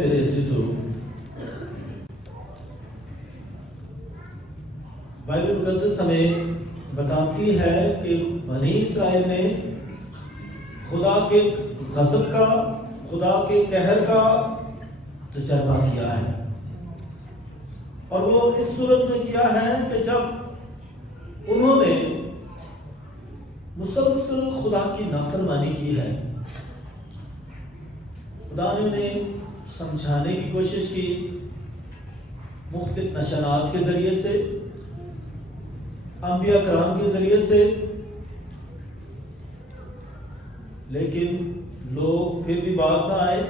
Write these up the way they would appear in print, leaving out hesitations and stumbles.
میرے عزیزو، بائبل مقدس ہمیں بتاتی ہے کہ بنی اسرائیل نے خدا کے غضب کا، خدا کے قہر کا تجربہ کیا ہے، اور وہ اس صورت میں کیا ہے کہ جب انہوں نے مسلسل خدا کی نافرمانی کی ہے۔ خدا نے انہیں سمجھانے کی کوشش کی مختلف نشانات کے ذریعے سے، انبیاء کرام کے ذریعے سے، لیکن لوگ پھر بھی باز نہ آئے،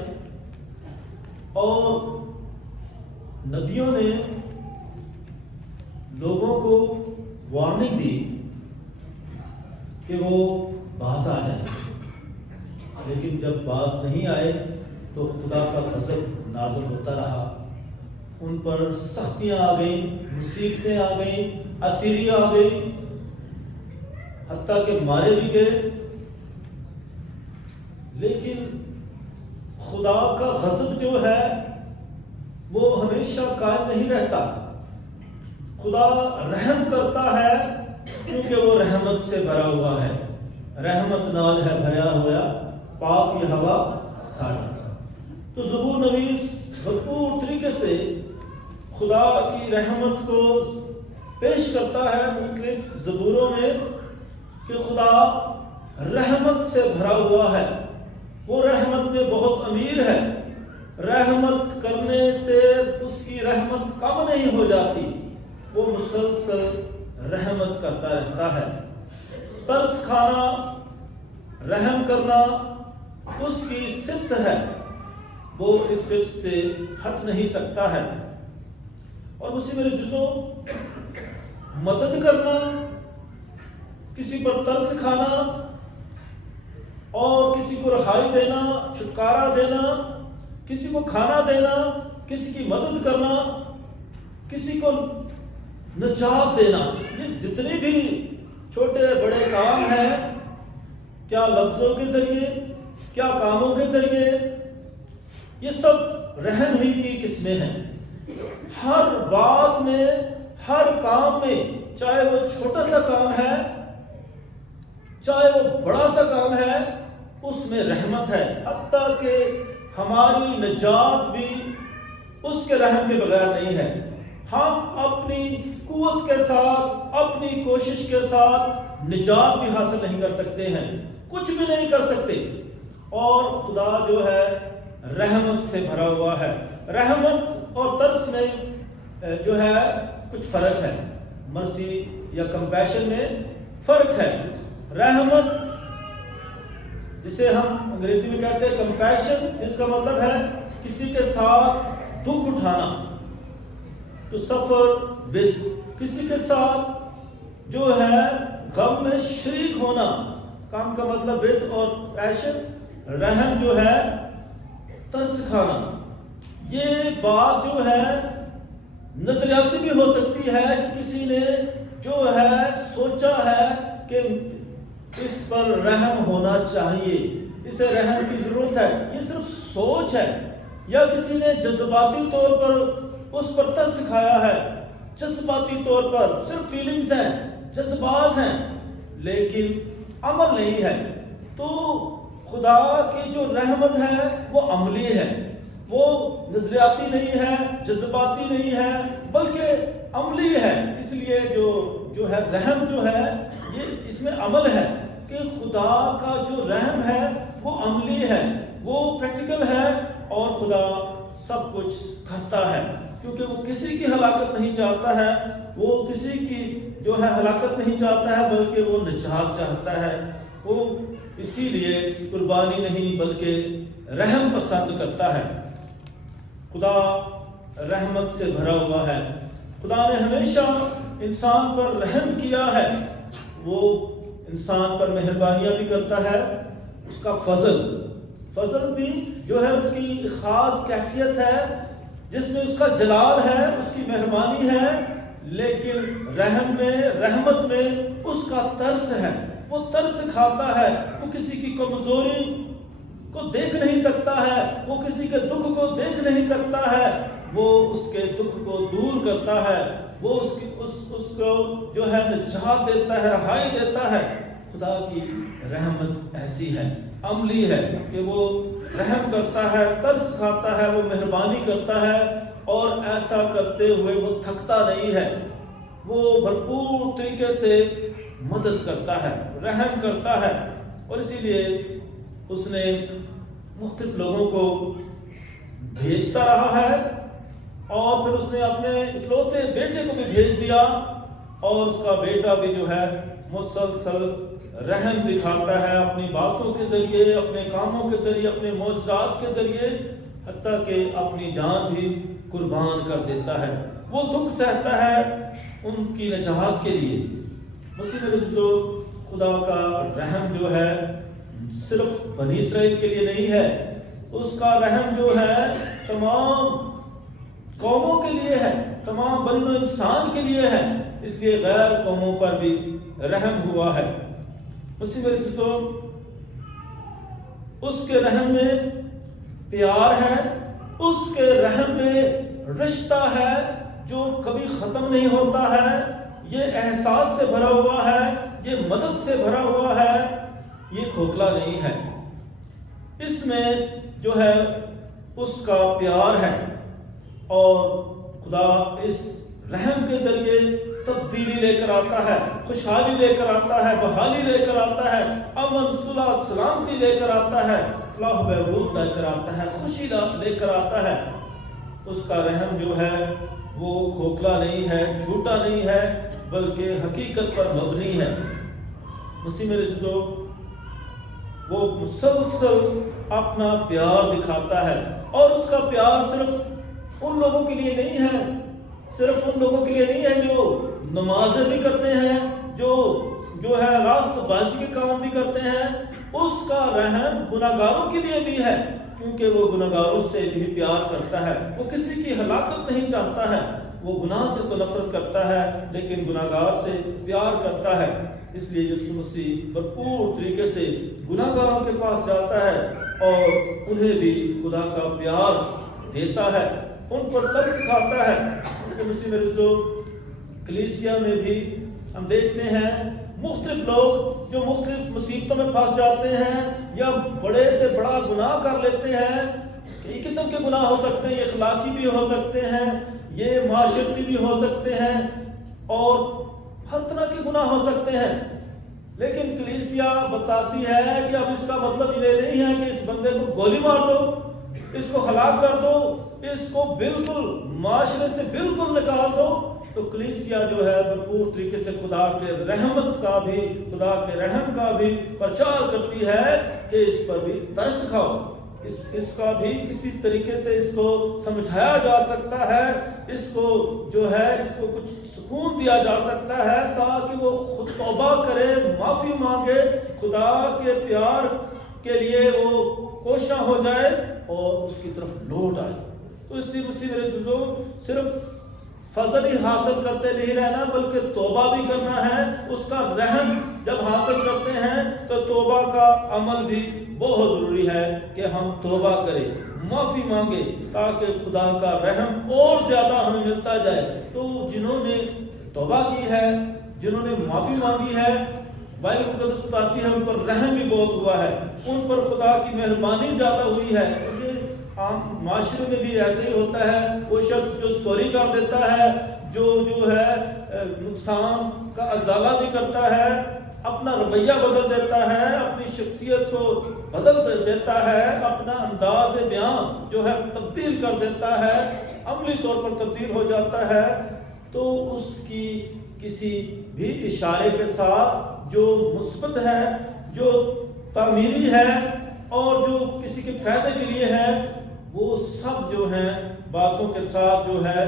اور نبیوں نے لوگوں کو وارننگ دی کہ وہ باز آ جائیں، لیکن جب باز نہیں آئے تو خدا کا غضب نازل ہوتا رہا، ان پر سختیاں آ گئیں، مصیبتیں آ گئیں، اسیری آ گئی، حتیٰ کہ مارے بھی گئے۔ لیکن خدا کا غضب جو ہے وہ ہمیشہ قائم نہیں رہتا۔ خدا رحم کرتا ہے کیونکہ وہ رحمت سے بھرا ہوا ہے، رحمت نال ہے بھرا ہوا پاک یہ ہوا ساڑھا۔ تو زبور نویس بھرپور طریقے سے خدا کی رحمت کو پیش کرتا ہے مختلف زبوروں میں کہ خدا رحمت سے بھرا ہوا ہے، وہ رحمت میں بہت امیر ہے، رحمت کرنے سے اس کی رحمت کم نہیں ہو جاتی، وہ مسلسل رحمت کرتا رہتا ہے۔ ترس کھانا، رحم کرنا اس کی صفت ہے، وہ اس صفت سے ہٹ نہیں سکتا ہے۔ اور اسی میرے عزیزوں، مدد کرنا، کسی پر ترس کھانا اور کسی کو رہائی دینا، چھٹکارا دینا، کسی کو کھانا دینا، کسی کی مدد کرنا، کسی کو نجات دینا، یہ جتنے بھی چھوٹے بڑے کام ہیں، کیا لفظوں کے ذریعے، کیا کاموں کے ذریعے، یہ سب رحم ہی کی قسمیں ہیں۔ ہر بات میں، ہر کام میں، چاہے وہ چھوٹا سا کام ہے، چاہے وہ بڑا سا کام ہے، اس میں رحمت ہے، حتیٰ کہ ہماری نجات بھی اس کے رحم کے بغیر نہیں ہے۔ ہم اپنی قوت کے ساتھ، اپنی کوشش کے ساتھ نجات بھی حاصل نہیں کر سکتے ہیں، کچھ بھی نہیں کر سکتے، اور خدا جو ہے رحمت سے بھرا ہوا ہے۔ رحمت اور ترس میں جو ہے کچھ فرق ہے، مرسی یا کمپیشن میں فرق ہے۔ رحمت جسے ہم انگریزی میں کہتے ہیں کمپیشن، جس کا مطلب ہے کسی کے ساتھ دکھ اٹھانا، تو سفر ود، کسی کے ساتھ جو ہے غم میں شریک ہونا، کام کا مطلب ود، اور پیشن، رحم جو ہے ترس کھانا۔ یہ بات جو ہے نظریاتی بھی ہو سکتی ہے کہ کسی نے جو ہے سوچا ہے کہ اس پر رحم ہونا چاہیے، اسے رحم کی ضرورت ہے، یہ صرف سوچ ہے، یا کسی نے جذباتی طور پر اس پر ترس کھایا ہے، جذباتی طور پر صرف فیلنگز ہیں، جذبات ہیں، لیکن عمل نہیں ہے۔ تو خدا کی جو رحمت ہے وہ عملی ہے، وہ نظریاتی نہیں ہے، جذباتی نہیں ہے، بلکہ عملی ہے۔ اس لیے جو ہے رحم جو ہے یہ اس میں عمل ہے، کہ خدا کا جو رحم ہے وہ عملی ہے، وہ پریکٹیکل ہے، اور خدا سب کچھ کرتا ہے، کیونکہ وہ کسی کی ہلاکت نہیں چاہتا ہے، وہ کسی کی جو ہے ہلاکت نہیں چاہتا ہے، بلکہ وہ نجات چاہتا ہے۔ وہ اسی لیے قربانی نہیں بلکہ رحم پسند کرتا ہے۔ خدا رحمت سے بھرا ہوا ہے، خدا نے ہمیشہ انسان پر رحم کیا ہے، وہ انسان پر مہربانیاں بھی کرتا ہے، اس کا فضل بھی جو ہے اس کی خاص کیفیت ہے، جس میں اس کا جلال ہے، اس کی مہربانی ہے، لیکن رحم میں، رحمت میں اس کا ترس ہے، وہ ترس کھاتا ہے، وہ کسی کی کمزوری کو دیکھ نہیں سکتا ہے، وہ کسی کے دکھ کو دیکھ نہیں سکتا ہے، وہ اس کے دکھ کو دور کرتا ہے، وہ اس کو جو ہے نجات دیتا ہے، رہائی دیتا ہے۔ خدا کی رحمت ایسی ہے، عملی ہے کہ وہ رحم کرتا ہے، ترس کھاتا ہے، وہ مہربانی کرتا ہے، اور ایسا کرتے ہوئے وہ تھکتا نہیں ہے، وہ بھرپور طریقے سے مدد کرتا ہے، رحم کرتا ہے۔ اور اسی لیے اس نے مختلف لوگوں کو بھیجتا رہا ہے، اور پھر اس نے اپنے اکلوتے بیٹے کو بھی بھیج دیا، اور اس کا بیٹا بھی جو ہے مسلسل رحم دکھاتا ہے اپنی باتوں کے ذریعے، اپنے کاموں کے ذریعے، اپنے معجزات کے ذریعے، حتیٰ کہ اپنی جان بھی قربان کر دیتا ہے۔ وہ دکھ سہتا ہے ان کی نجات کے لیے۔ مسیح رسول خدا کا رحم جو ہے صرف بنی اسرائیل کے لیے نہیں ہے، اس کا رحم جو ہے تمام قوموں کے لیے ہے، تمام بنی و انسان کے لیے ہے، اس لیے غیر قوموں پر بھی رحم ہوا ہے۔ مسیح رسول اس کے رحم میں پیار ہے، اس کے رحم میں رشتہ ہے جو کبھی ختم نہیں ہوتا ہے، یہ احساس سے بھرا ہوا ہے، یہ مدد سے بھرا ہوا ہے، یہ کھوکھلا نہیں ہے۔ اس میں جو ہے اس کا پیار ہے، اور خدا اس رحم کے ذریعے تبدیلی لے کر آتا ہے، خوشحالی لے کر آتا ہے، بحالی لے کر آتا ہے، امن صلح سلامتی لے کر آتا ہے، فلاح بہبود لے کر آتا ہے، خوشی لے کر آتا ہے۔ اس کا رحم جو ہے وہ کھوکھلا نہیں ہے، جھوٹا نہیں ہے، بلکہ حقیقت پر مبنی ہے۔ مسیح میں وہ مسلسل اپنا پیار دکھاتا ہے، اور اس کا پیار صرف ان لوگوں کے لیے نہیں ہے، صرف ان لوگوں کے لیے نہیں ہے جو نمازیں بھی کرتے ہیں، جو ہے راست بازی کے کام بھی کرتے ہیں۔ اس کا رحم گناہگاروں کے لیے بھی ہے، کیونکہ وہ گناہگاروں سے بھی پیار کرتا ہے، وہ کسی کی ہلاکت نہیں چاہتا ہے، وہ گناہ سے تو نفرت کرتا ہے لیکن گناہگار سے پیار کرتا ہے۔ اس لیے یسوع مسیح بھرپور طریقے سے گناہگاروں کے پاس جاتا ہے اور انہیں بھی خدا کا پیار دیتا ہے، ان پر ترس کھاتا ہے۔ اس کے مسیح میں کلیسیا میں بھی ہم دیکھتے ہیں مختلف لوگ جو مختلف مصیبتوں میں پھنس جاتے ہیں، یا بڑے سے بڑا گناہ کر لیتے ہیں۔ کئی قسم کے گناہ ہو سکتے ہیں، یہ اخلاقی بھی ہو سکتے ہیں، یہ معاشرتی بھی ہو سکتے ہیں، اور ہر طرح کے گناہ ہو سکتے ہیں۔ لیکن کلیسیا بتاتی ہے کہ اب اس کا مطلب یہ نہیں ہے کہ اس بندے کو گولی مار دو، اس کو ہلاک کر دو، اس کو بالکل معاشرے سے بالکل نکال دو۔ تو کلیسیا جو ہے بھرپور طریقے سے خدا کے رحمت کا بھی، خدا کے رحم کا بھی پرچار کرتی ہے کہ اس پر بھی ترس کھاؤ، اس کا بھی کسی طریقے سے اس کو سمجھایا جا سکتا ہے، اس کو جو ہے اس کو کچھ سکون دیا جا سکتا ہے تاکہ وہ خود توبہ کرے، معافی مانگے، خدا کے پیار کے لیے وہ کوشاں ہو جائے اور اس کی طرف لوٹ آئے۔ تو اس لیے مسیح صرف فضل ہی حاصل کرتے نہیں رہنا بلکہ توبہ بھی کرنا ہے۔ اس کا رحم جب حاصل کرتے ہیں تو توبہ کا عمل بھی بہت ضروری ہے کہ ہم توبہ کریں، معافی مانگے، تاکہ خدا کا رحم اور زیادہ ہمیں ملتا جائے۔ تو جنہوں نے توبہ کی ہے، جنہوں نے معافی مانگی ہے، بائبل مقدس بتاتی ہے ان پر رحم بھی بہت ہوا ہے، ان پر خدا کی مہربانی زیادہ ہوئی ہے۔ عام معاشرے میں بھی ایسے ہی ہوتا ہے، وہ شخص جو چوری کر دیتا ہے، جو ہے نقصان کا ازالہ بھی کرتا ہے، اپنا رویہ بدل دیتا ہے، اپنی شخصیت کو بدل دیتا ہے، اپنا انداز بیان جو ہے تبدیل کر دیتا ہے، عملی طور پر تبدیل ہو جاتا ہے، تو اس کی کسی بھی اشارے کے ساتھ جو مثبت ہے، جو تعمیری ہے اور جو کسی کے فائدے کے لیے ہے، وہ سب جو ہیں باتوں کے ساتھ جو ہے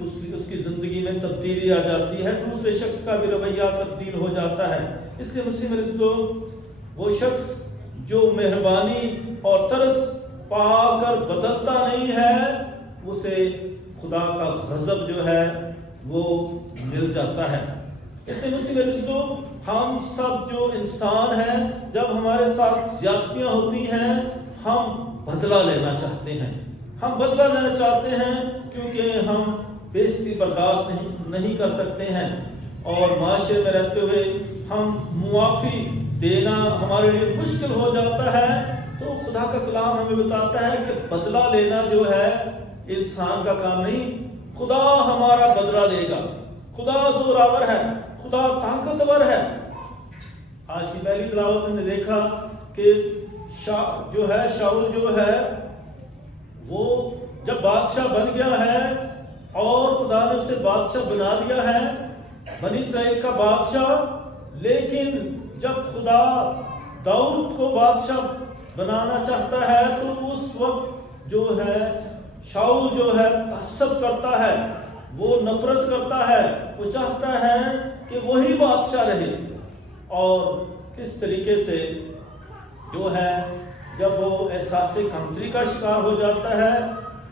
اس کی زندگی میں تبدیلی آ جاتی ہے، دوسرے شخص کا بھی رویہ تبدیل ہو جاتا ہے۔ اس لیے مسیح میں وہ شخص جو مہربانی اور ترس پا کر بدلتا نہیں ہے، اسے خدا کا غضب جو ہے وہ مل جاتا ہے۔ اس لیے مسیح میں ہم سب جو انسان ہیں، جب ہمارے ساتھ زیادتیاں ہوتی ہیں، ہم بدلہ لینا چاہتے ہیں، ہم بدلہ لینا چاہتے ہیں کیونکہ ہم بےعزتی برداشت نہیں کر سکتے ہیں، اور معاشرے میں رہتے ہوئے ہم معافی دینا ہمارے لیے مشکل ہو جاتا ہے۔ تو خدا کا کلام ہمیں بتاتا ہے کہ بدلہ لینا جو ہے انسان کا کام نہیں، خدا ہمارا بدلہ لے گا۔ خدا زوراور ہے، خدا طاقتور ہے۔ آج کی پہلی تلاوت میں نے دیکھا کہ شاؤل جو ہے وہ جب بادشاہ بن گیا ہے اور خدا نے اسے بادشاہ بنا دیا ہے، بنی اسرائیل کا بادشاہ، لیکن جب خدا داؤد کو بادشاہ بنانا چاہتا ہے تو اس وقت جو ہے شاؤل جو ہے تعصب کرتا ہے، وہ نفرت کرتا ہے، وہ چاہتا ہے کہ وہی بادشاہ رہے۔ اور کس طریقے سے جو ہے جب وہ احساس کمتری کا شکار ہو جاتا ہے،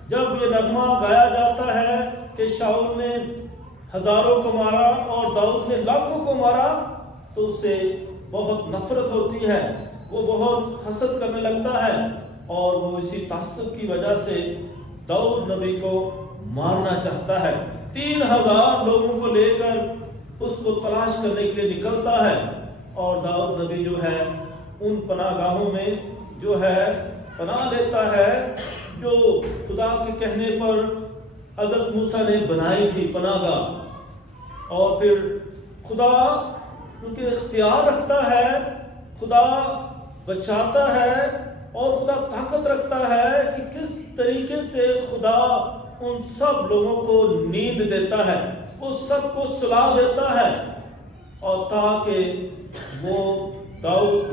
جب یہ نغمہ گایا جاتا ہے کہ شاؤل نے ہزاروں کو مارا اور داؤد نے لاکھوں کو مارا، تو اسے بہت نفرت ہوتی ہے، وہ بہت حسد کرنے لگتا ہے، اور وہ اسی تعصب کی وجہ سے داؤد نبی کو مارنا چاہتا ہے۔ 3000 لوگوں کو لے کر اس کو تلاش کرنے کے لیے نکلتا ہے، اور داؤد نبی جو ہے ان پناہ گاہوں میں جو ہے پناہ لیتا ہے جو خدا کے کہنے پر حضرت موسیٰ نے بنائی تھی پناہ گاہ۔ اور پھر خدا ان کے اختیار رکھتا ہے، خدا بچاتا ہے، اور خدا طاقت رکھتا ہے کہ کس طریقے سے خدا ان سب لوگوں کو نیند دیتا ہے، اس سب کو سلا دیتا ہے، اور تاکہ وہ داؤد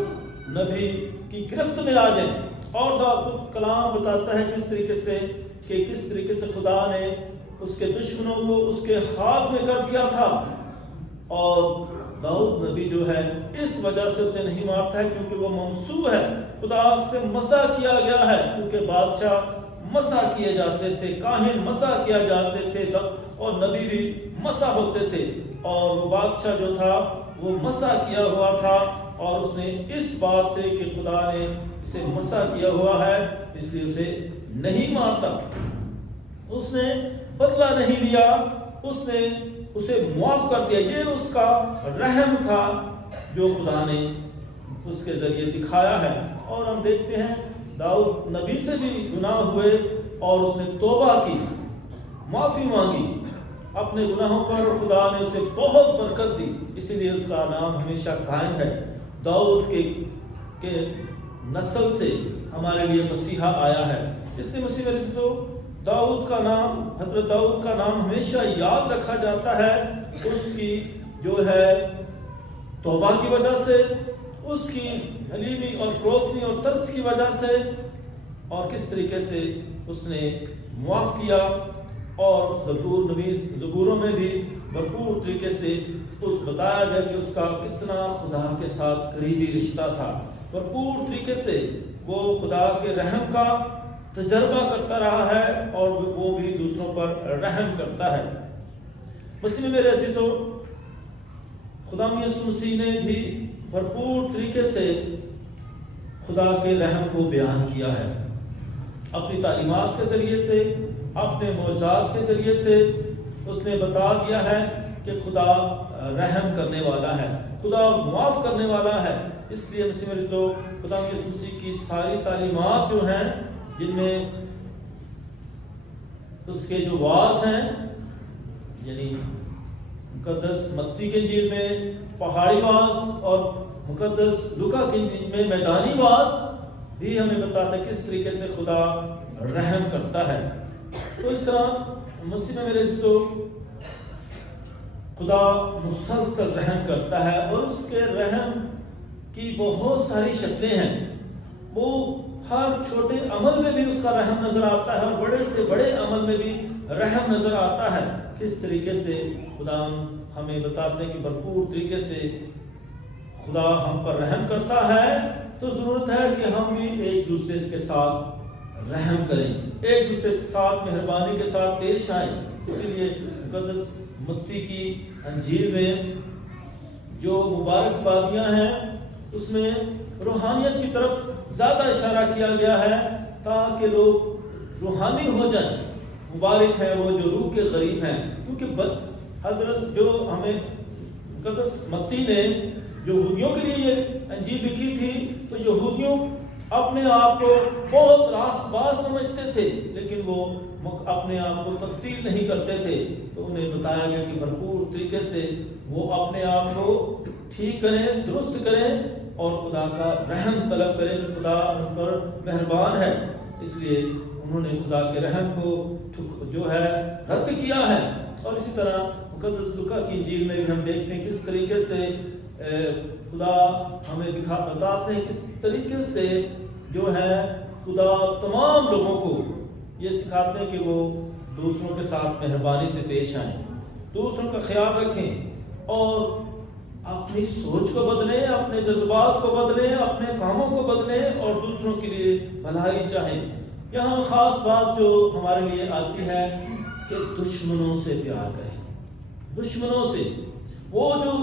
نبی کی گرفت میں آ جائیں۔ اور داؤد کلام بتاتا ہے کس طریقے سے خدا نے اس کے دشمنوں کو اس کے ہاتھ میں کر دیا تھا، اور داؤد نبی جو ہے اس وجہ سے اسے نہیں مارتا ہے کیونکہ وہ ممسوح ہے، خدا سے مسح کیا گیا ہے، کیونکہ بادشاہ مسح کیے جاتے تھے، کاہن مسح کیا جاتے تھے، اور نبی بھی مسح ہوتے تھے، اور وہ بادشاہ جو تھا وہ مسح کیا ہوا تھا، اور اس نے اس بات سے کہ خدا نے اسے مسح کیا ہوا ہے اس لیے اسے نہیں مارتا، اس نے بدلہ نہیں لیا، اس نے اسے معاف کر دیا۔ یہ اس کا رحم تھا جو خدا نے اس کے ذریعے دکھایا ہے۔ اور ہم دیکھتے ہیں داؤد نبی سے بھی گناہ ہوئے اور اس نے توبہ کی، معافی مانگی اپنے گناہوں پر، اور خدا نے اسے بہت برکت دی، اسی لیے اس کا نام ہمیشہ قائم ہے۔ داؤد کے نسل سے ہمارے لیے مسیحا آیا ہے، اس لیے مسیح علیہ السلام داؤد کا نام، حضرت داؤد کا نام ہمیشہ یاد رکھا جاتا ہے، اس کی جو ہے توبہ کی وجہ سے، اس کی حلیمی اور فروتنی اور ترس کی وجہ سے، اور کس طریقے سے اس نے معاف کیا، اور زبوروں میں بھی بھرپور طریقے سے اس بتایا گیا کہ اس کا کتنا خدا کے ساتھ قریبی رشتہ تھا، بھرپور طریقے سے وہ خدا کے رحم کا تجربہ کرتا رہا ہے، اور وہ بھی دوسروں پر رحم کرتا ہے۔ مسیح میں میرے عزیزو، خدا یسوع مسیح نے بھی بھرپور طریقے سے خدا کے رحم کو بیان کیا ہے، اپنی تعلیمات کے ذریعے سے، اپنے معجزات کے ذریعے سے اس نے بتا دیا ہے کہ خدا رحم کرنے والا ہے، خدا معاف کرنے والا ہے۔ اس لیے مسیح میں تو خدا یسوع مسیح کی ساری تعلیمات جو ہیں، جن میں اس کے جو واعظ ہیں، یعنی مقدس متی کے انجیل میں پہاڑی واعظ اور مقدس لوکا کے انجیل میں میدانی واعظ بھی ہمیں بتاتا ہے کس طریقے سے خدا رحم کرتا ہے۔ تو اس طرح مسیح میں میرے عزیزو خدا مسلسل رحم کرتا ہے، اور اس کے رحم کی بہت ساری شکلیں ہیں، وہ ہر چھوٹے عمل میں بھی اس کا رحم نظر آتا ہے، اور بڑے سے بڑے عمل میں بھی رحم نظر آتا ہے۔ کس طریقے سے خدا ہمیں بتاتے ہیں کہ بھرپور طریقے سے خدا ہم پر رحم کرتا ہے، تو ضرورت ہے کہ ہم بھی ایک دوسرے کے ساتھ رحم کریں، ایک دوسرے کے ساتھ مہربانی کے ساتھ پیش آئیں۔ اسی لیے مقدس متی کی انجیل میں جو مبارک بادیاں ہیں، اس میں روحانیت کی طرف زیادہ اشارہ کیا گیا ہے تاکہ لوگ روحانی ہو جائیں۔ مبارک ہے وہ جو روح کے قریب ہیں، کیونکہ حضرت جو ہمیں مقدس متی نے یہودیوں کے لیے یہ انجیل لکھی تھی، تو یہودیوں اپنے آپ کو بہت راست باز سمجھتے تھے، لیکن وہ اپنے آپ کو تبدیل نہیں کرتے تھے۔ تو انہیں بتایا گیا کہ بھرپور طریقے سے وہ اپنے آپ کو ٹھیک کریں، درست کریں اور خدا کا رحم طلب کریں کہ خدا ان پر مہربان ہے۔ اس لیے انہوں نے خدا کے رحم کو جو ہے رد کیا ہے۔ اور اسی طرح مقدس لوکا کی انجیل میں بھی ہم دیکھتے ہیں کس طریقے سے خدا ہمیں بتاتے ہیں، کس طریقے سے جو ہے خدا تمام لوگوں کو یہ سکھاتے ہیں کہ وہ دوسروں کے ساتھ مہربانی سے پیش آئیں، دوسروں کا خیال رکھیں اور اپنی سوچ کو بدلیں، اپنے جذبات کو بدلیں، اپنے کاموں کو بدلیں اور دوسروں کے لیے بھلائی چاہیں۔ یہاں خاص بات جو ہمارے لیے آتی ہے کہ دشمنوں سے پیار کریں۔ دشمنوں سے، وہ جو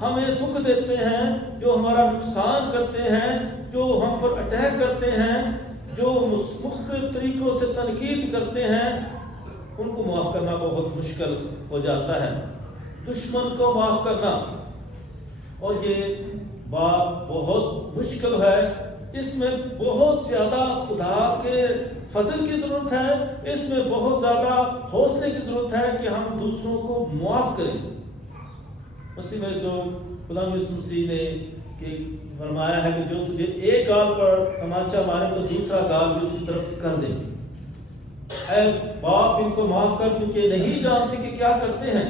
ہمیں دکھ دیتے ہیں، جو ہمارا نقصان کرتے ہیں، جو ہم پر اٹیک کرتے ہیں، جو مختلف طریقوں سے تنقید کرتے ہیں، ان کو معاف کرنا بہت مشکل ہو جاتا ہے۔ دشمن کو معاف کرنا، اور یہ بات بہت مشکل ہے، اس میں بہت زیادہ خدا کے فضل کی ضرورت ہے، اس میں بہت زیادہ حوصلے کی ضرورت ہے کہ ہم دوسروں کو معاف کریں۔ مسیح میں جو خدا یسوع مسیح نے کہ فرمایا ہے کہ جو تجھے ایک گال پر تماچا مارے تو دوسرا گال بھی اس کی طرف کر دے۔ اے باپ ان کو معاف کر کیونکہ نہیں جانتے کہ کیا کرتے ہیں۔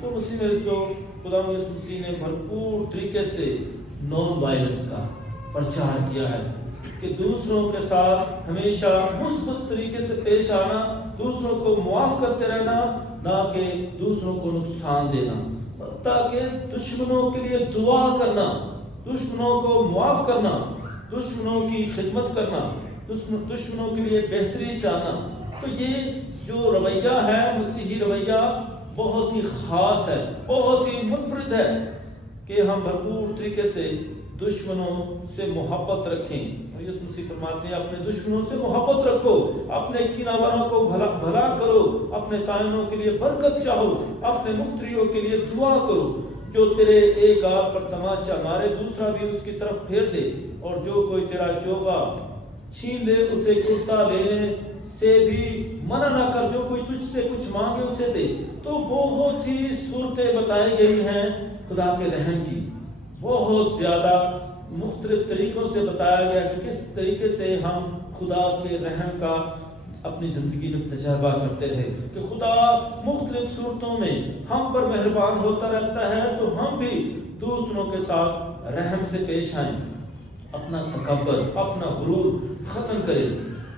تو مسیح میں جو خدا یسوع مسیح نے بھرپور طریقے سے نان وائلنس کا پرچار کیا ہے کہ دوسروں کے ساتھ ہمیشہ مثبت طریقے سے پیش آنا، دوسروں کو معاف کرتے رہنا، نہ کہ دوسروں کو نقصان دینا، تاکہ دشمنوں کے لیے دعا کرنا، دشمنوں کو معاف کرنا، دشمنوں کی خدمت کرنا، دشمنوں کے لیے بہتری چاہنا۔ تو یہ جو رویہ ہے، مسیحی رویہ، بہت ہی خاص ہے، بہت ہی منفرد ہے کہ ہم بھرپور طریقے سے دشمنوں سے محبت رکھیں۔ اور یسوع مسیح فرماتے ہیں اپنے دشمنوں سے محبت رکھو، اپنے کینہ والوں کو بھلا کرو، اپنے طاعنوں کے لیے برکت چاہو، اپنے مفتریوں کے لیے دعا کرو۔ جو تیرے ایک گال پر تماچا مارے دوسرا بھی اس کی طرف پھیر دے، اور جو کوئی تیرا چوغا چھین لے اسے کرتا لینے سے بھی منع نہ کر، جو کوئی تجھ سے کچھ مانگے اسے دے۔ تو بہت ہی صورتیں بتائی گئی ہیں خدا کے رحم کی، بہت زیادہ مختلف طریقوں سے بتایا گیا کہ کس طریقے سے ہم خدا کے رحم کا اپنی زندگی میں تجربہ کرتے رہے، کہ خدا مختلف صورتوں میں ہم پر مہربان ہوتا رہتا ہے، تو ہم بھی دوسروں کے ساتھ رحم سے پیش آئیں، اپنا تکبر، اپنا غرور ختم کریں،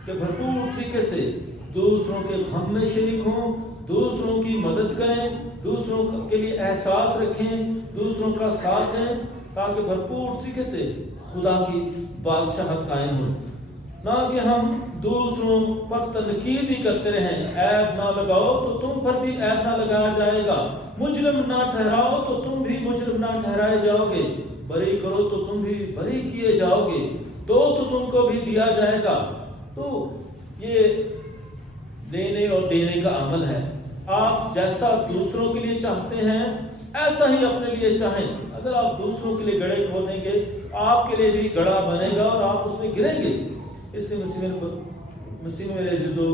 کہ بھرپور طریقے سے دوسروں کے غم میں شریک ہوں، دوسروں کی مدد کریں، دوسروں کے لیے احساس رکھیں، دوسروں کا ساتھ دیں، تاکہ بھرپور طریقے سے خدا کی بادشاہت قائم ہو۔ نہ کہ ہم دوسروں پر تنقید ہی کرتے رہیں، عیب نہ لگاؤ تو تم پر بھی عیب نہ لگایا جائے گا، مجرم نہ ٹھہراؤ تو تم بھی مجرم نہ ٹھہرائے جاؤ گے، بری کرو تو تم بھی بری کیے جاؤ گے، دو تو تم کو بھی دیا جائے گا۔ تو یہ لینے اور دینے کا عمل ہے۔ آپ جیسا دوسروں کے لیے چاہتے ہیں ایسا ہی اپنے لیے چاہیں۔ اگر آپ دوسروں کے لیے گڑھے کھودیں گے، آپ کے لیے بھی گڑھا بنے گا اور آپ اس میں گریں گے۔ اس لیے مسیح میں میرے عزیزو،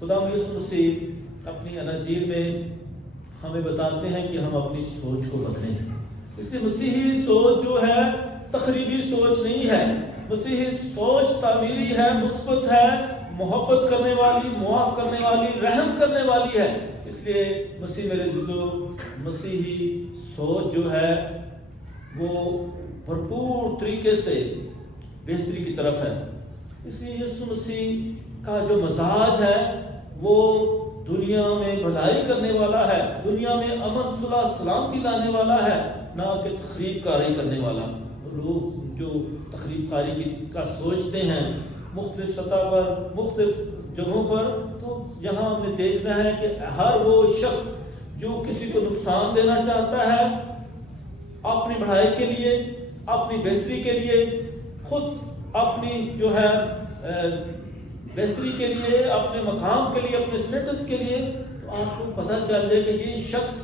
خدا یسوع مسیح اپنی اناجیل میں ہمیں بتاتے ہیں کہ ہم اپنی سوچ کو بدلیں۔ اس لیے مسیحی سوچ جو ہے تخریبی سوچ نہیں ہے، مسیحی سوچ تعمیری ہے، مثبت ہے، محبت کرنے والی، معاف کرنے والی، رحم کرنے والی ہے۔ اس لیے مسیح میرے عزیزو، مسیحی سوچ جو ہے وہ بھرپور طریقے سے بہتری کی طرف ہے۔ اس لیے یسوع مسیح کا جو مزاج ہے وہ دنیا میں بھلائی کرنے والا ہے، دنیا میں امن، صلح، سلامتی لانے والا ہے، نہ کہ تخریب کاری کرنے والا۔ لوگ جو تخریب کاری کا سوچتے ہیں مختلف سطح پر، مختلف جگہوں پر، تو یہاں ہم نے دیکھنا ہے کہ ہر وہ شخص جو کسی کو نقصان دینا چاہتا ہے اپنی بڑھائی کے لیے، اپنی بہتری کے لیے، خود اپنی جو ہے بہتری کے لیے، اپنے مقام کے لیے، اپنے اسٹیٹس کے لیے، تو آپ کو پتہ چل جائے کہ یہ شخص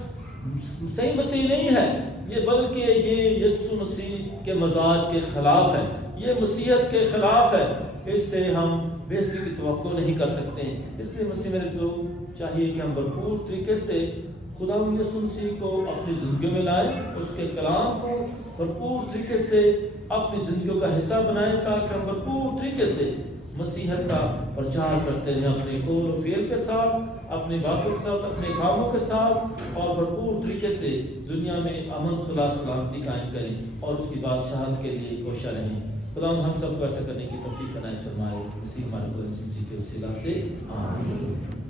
صحیح مسیح نہیں ہے، یہ بلکہ یہ یسوع مسیح کے مزاج کے خلاف ہے، یہ مسیحیت کے خلاف ہے، اس سے ہم بہتری کی توقع نہیں کر سکتے ہیں۔ اس لیے مسیح میرے جو چاہیے کہ ہم بھرپور طریقے سے خدا یسوع مسیح کو اپنی زندگیوں میں لائیں، اس کے کلام کو بھرپور طریقے سے اپنی زندگیوں کا حصہ بنائیں، تاکہ ہم بھرپور طریقے سے مسیحیت کا پرچار کرتے رہیں، اپنے قول و فعل کے ساتھ، اپنی باتوں کے ساتھ، اپنے کاموں کے ساتھ، اور بھرپور طریقے سے دنیا میں امن صلح سلامتی قائم کریں اور اس کی بادشاہت کے لیے کوشاں رہیں۔ خدا ہم سب کو ایسا کرنے کی توفیق عنایت فرمائے، اسی ہمارے خدا یسوع مسیح کے وسیلہ سے آمین۔